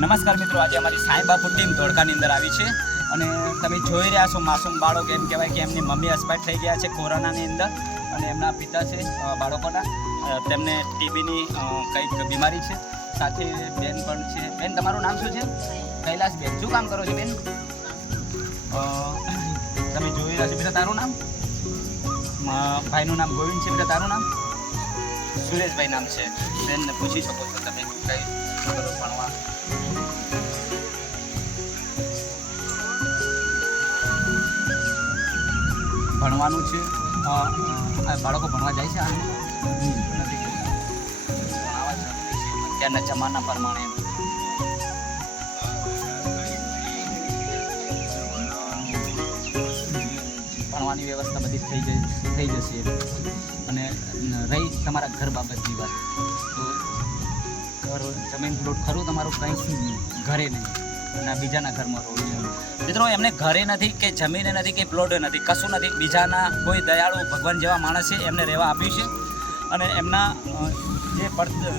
નમસ્કાર મિત્રો, આજે અમારી સાંઈ બાપુ ટીમ ધોળકાની અંદર આવી છે અને તમે જોઈ રહ્યા છો માસૂમ બાળક, એમ કહેવાય કે એમની મમ્મી એક્સપાયર થઈ ગયા છે કોરોનાની અંદર અને એમના પિતા છે બાળકોના, તેમને ટીબીની કંઈક બીમારી છે, સાથે બેન પણ છે. બેન, તમારું નામ શું છે? કૈલાસબેન. શું કામ કરો છો બેન? તમે જોઈ રહ્યા છો. બેટા, તારું નામ? ભાઈનું નામ ગોવિંદ છે. બેટા, તારું નામ? સુરેશભાઈ નામ છે. બેનને પૂછી શકો છો તમે કઈ કરો ભણવા. ભણવાનું છે. બાળકો ભણવા જાય છે? નથી ભણવા જરૂરી છે અત્યારના જમાના પ્રમાણે. ભણવાની વ્યવસ્થા બધી થઈ જશે. અને રહી તમારા ઘર બાબતની વાત, તો ઘર જમીન પ્લોટ ખરું તમારું? કંઈ ઘરે નહીં અને બીજાના ઘરમાં રહો. મિત્રો, એમને ઘરે નથી કે જમીન નથી કે પ્લોટ નથી, કશું નથી. બીજાના કોઈ દયાળુ ભગવાન જેવા માણસે એમને રહેવા આપ્યું છે અને એમના જે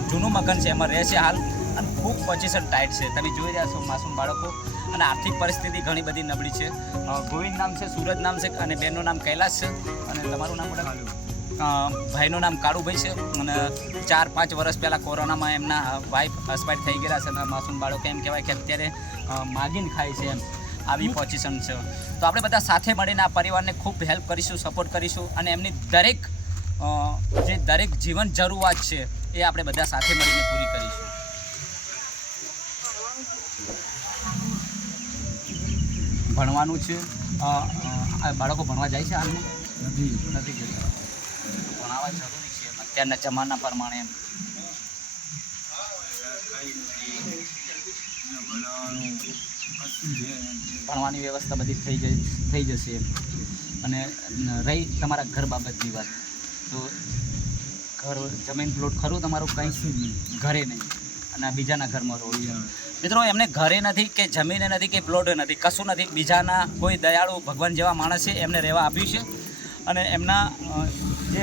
જૂનું મકાન છે એમાં રહે છે હાલ. અને ખૂબ પોઝિશન ટાઈટ છે. તમે જોઈ રહ્યા છો માસૂમ બાળકો, અને આર્થિક પરિસ્થિતિ ઘણી બધી નબળી છે. ગોવિંદ નામ છે, સુરજ નામ છે અને બેનનું નામ કૈલાસ છે. અને તમારું નામ? ભાઈનું નામ કાળુભાઈ છે. અને 4-5 વર્ષ પહેલાં કોરોનામાં એમના વાઈફ એક્સપાયર થઈ ગયેલા છે અને માસૂમ બાળકો એમ કહેવાય કે અત્યારે માગીને ખાય છે, એમ આવી પોઝિશન છે. તો આપણે બધા સાથે મળીને આ પરિવારને ખૂબ હેલ્પ કરીશું, સપોર્ટ કરીશું અને એમની દરેક જીવન જરૂરિયાત છે એ આપણે બધા સાથે મળીને પૂરી કરીશું. ભણવાનું છે. બાળકો ભણવા જાય છે હાલમાં? નથી જતા. ભણાવવા જરૂરી છે અત્યારના જમાના પ્રમાણે. એમ ભણવાની વ્યવસ્થા બધી થઈ જશે. અને રહી તમારા ઘર બાબતની વાત, તો ઘર જમીન પ્લોટ ખરું તમારું? કંઈ ઘરે નહીં અને બીજાના ઘરમાં રહો. મિત્રો, એમને ઘરે નથી કે જમીન નથી કે પ્લોટ નથી, કશું નથી. બીજાના કોઈ દયાળુ ભગવાન જેવા માણસે એમને રહેવા આપ્યું છે અને એમના જે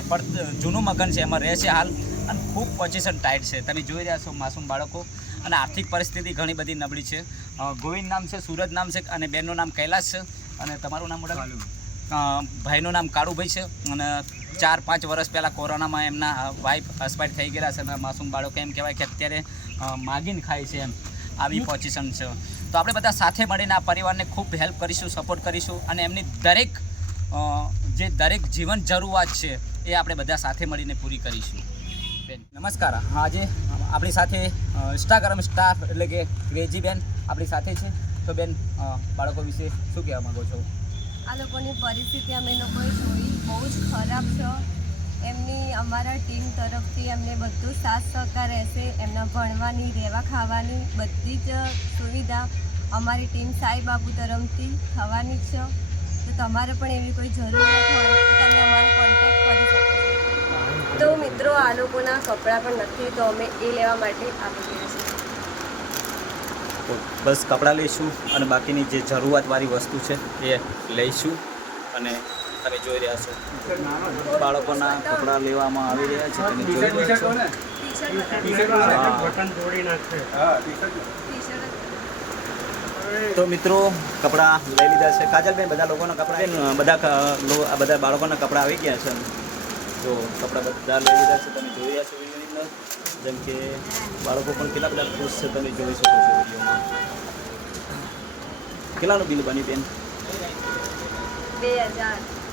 જૂનું મકાન છે એમાં રહે છે હાલ. અને ખૂબ પોઝિશન ટાઈટ છે. તમે જોઈ રહ્યા છો માસૂમ બાળકો, અને આર્થિક પરિસ્થિતિ ઘણી બધી નબળી છે. ગોવિંદ નામ છે, સુરજ નામ છે અને બેનનું નામ કૈલાસ છે. અને તમારું નામ? ભાઈનું નામ કાળુભાઈ છે. અને 4-5 વર્ષ પહેલાં કોરોનામાં એમના વાઈફ એક્સપાયર થઈ ગયેલા છે અને માસૂમ બાળકો એમ કહેવાય કે અત્યારે માગીને ખાય છે, એમ આવી પોઝિશન છે. તો આપણે બધા સાથે મળીને આ પરિવારને ખૂબ હેલ્પ કરીશું, સપોર્ટ કરીશું અને એમની દરેક જીવન જરૂરિયાત છે એ આપણે બધા સાથે મળીને પૂરી કરીશું. બેન, નમસ્કાર. આજે આપણી સાથે ઇન્સ્ટાગ્રામ સ્ટાફ એટલે કે ક્રેઝી બેન આપણી સાથે છે. તો બેન, બાળકો વિશે શું કહેવા માગો છો? આ લોકોની પરિસ્થિતિ અમે લોકોએ જોઈ, બહુ જ ખરાબ છે. એમની અમારા ટીમ તરફથી એમને બધું સાથ સહકાર રહેશે. એમના ભણવાની, રહેવા ખાવાની બધી જ સુવિધા અમારી ટીમ સાંઈ બાપુ તરફથી થવાની જ છે. તો તમારે પણ એવી કોઈ જરૂરિયાત હોય તો તમે અમારો કોન્ટેક્ટ કરી શકો છો. તો મિત્રો, આ લોકોના કપડાં પણ નથી, તો અમે એ લેવા માટે આવી ગયા છીએ. તો બસ કપડાં લઈશું અને બાકીની જે જરૂરિયાતવાળી વસ્તુ છે એ લઈશું. અને તમે જોઈ રહ્યા છો બાળકોના કપડાં લેવામાં આવી રહ્યા છે. તમે જોઈ રહ્યા છો. તો મિત્રો, કપડાં લઈ લીધા છે. કાજલબેન, બધા લોકોના કપડાં, બધા બાળકોના કપડાં આવી ગયા છે. તો કપડાં બધા લઈ લીધા છે. તમે જોઈ રહ્યા છો વિડીયોની અંદર. જેમ કે બાળકો પણ કેટલા બધા ખુશ છે, તમે જોઈ શકો છો વિડીયોમાં. કેટલાનું બિલ બન્યું બેન? 2000.